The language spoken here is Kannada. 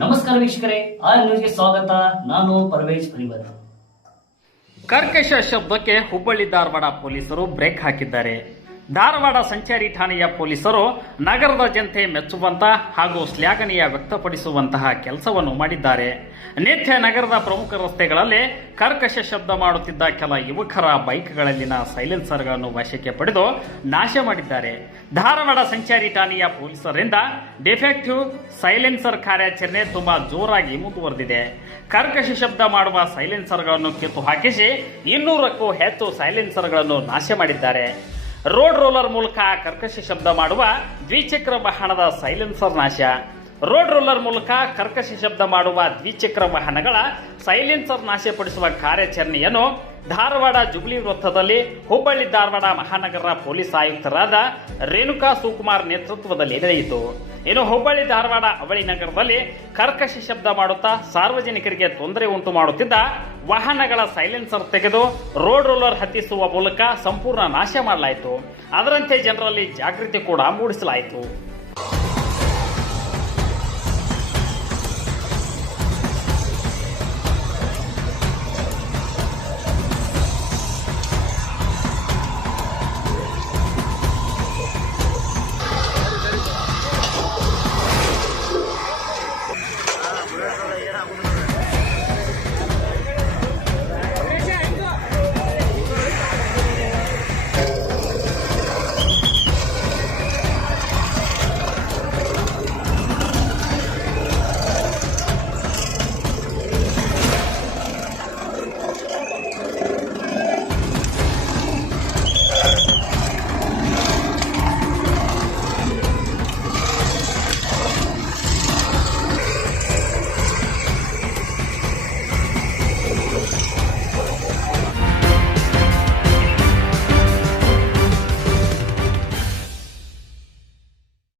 ನಮಸ್ಕಾರ ವೀಕ್ಷಕರೇ, ಆರ್ ನ್ಯೂಸ್ಗೆ ಸ್ವಾಗತ. ನಾನು ಪರವೇಜ್ ಪರಿವರ್ ಕರ್ಕಶ ಶಬ್ದಕ್ಕೆ ಹುಬ್ಬಳ್ಳಿ ಧಾರವಾಡ ಪೊಲೀಸರು ಬ್ರೇಕ್ ಹಾಕಿದ್ದಾರೆ. ಧಾರವಾಡ ಸಂಚಾರಿ ಠಾಣೆಯ ಪೊಲೀಸರು ನಗರದ ಜನತೆ ಮೆಚ್ಚುವಂತ ಹಾಗೂ ಶ್ಲಾಘನೀಯ ವ್ಯಕ್ತಪಡಿಸುವಂತಹ ಕೆಲಸವನ್ನು ಮಾಡಿದ್ದಾರೆ. ನಿತ್ಯ ನಗರದ ಪ್ರಮುಖ ರಸ್ತೆಗಳಲ್ಲಿ ಕರ್ಕಶ ಶಬ್ದ ಮಾಡುತ್ತಿದ್ದ ಕೆಲ ಯುವಕರ ಬೈಕ್ಗಳಲ್ಲಿನ ಸೈಲೆನ್ಸರ್ಗಳನ್ನು ವಶಕ್ಕೆ ಪಡೆದು ನಾಶ ಮಾಡಿದ್ದಾರೆ. ಧಾರವಾಡ ಸಂಚಾರಿ ಠಾಣೆಯ ಪೊಲೀಸರಿಂದ ಡಿಫೆಕ್ಟಿವ್ ಸೈಲೆನ್ಸರ್ ಕಾರ್ಯಾಚರಣೆ ತುಂಬಾ ಜೋರಾಗಿ ಮುಂದುವರೆದಿದೆ. ಕರ್ಕಶ ಶಬ್ದ ಮಾಡುವ ಸೈಲೆನ್ಸರ್ಗಳನ್ನು ಕಿತ್ತು ಹಾಕಿಸಿ ಇನ್ನೂರಕ್ಕೂ ಹೆಚ್ಚು ಸೈಲೆನ್ಸರ್ಗಳನ್ನು ನಾಶ ಮಾಡಿದ್ದಾರೆ. ರೋಡ್ ರೋಲರ್ ಮೂಲಕ ಕರ್ಕಶ ಶಬ್ದ ಮಾಡುವ ದ್ವಿಚಕ್ರ ವಾಹನದ ಸೈಲೆನ್ಸರ್ ನಾಶ. ರೋಡ್ ರೋಲರ್ ಮೂಲಕ ಕರ್ಕಶ ಶಬ್ದ ಮಾಡುವ ದ್ವಿಚಕ್ರ ವಾಹನಗಳ ಸೈಲೆನ್ಸರ್ ನಾಶಪಡಿಸುವ ಕಾರ್ಯಾಚರಣೆಯನ್ನು ಧಾರವಾಡ ಜುಬ್ಲಿ ವೃತ್ತದಲ್ಲಿ ಹುಬ್ಬಳ್ಳಿ ಧಾರವಾಡ ಮಹಾನಗರ ಪೊಲೀಸ್ ಆಯುಕ್ತರಾದ ರೇಣುಕಾ ಸುಕುಮಾರ್ ನೇತೃತ್ವದಲ್ಲಿ ನಡೆಯಿತು. ಇನ್ನು ಹುಬ್ಬಳ್ಳಿ ಧಾರವಾಡ ಅವಳಿ ನಗರದಲ್ಲಿ ಕರ್ಕಶ ಶಬ್ದ ಮಾಡುತ್ತಾ ಸಾರ್ವಜನಿಕರಿಗೆ ತೊಂದರೆ ಉಂಟು ಮಾಡುತ್ತಿದ್ದ ವಾಹನಗಳ ಸೈಲೆನ್ಸರ್ ತೆಗೆದು ರೋಡ್ ರೋಲರ್ ಹತ್ತಿಸುವ ಮೂಲಕ ಸಂಪೂರ್ಣ ನಾಶ ಮಾಡಲಾಯಿತು. ಅದರಂತೆ ಜನರಲ್ಲಿ ಜಾಗೃತಿ ಕೂಡ ಮೂಡಿಸಲಾಯಿತು.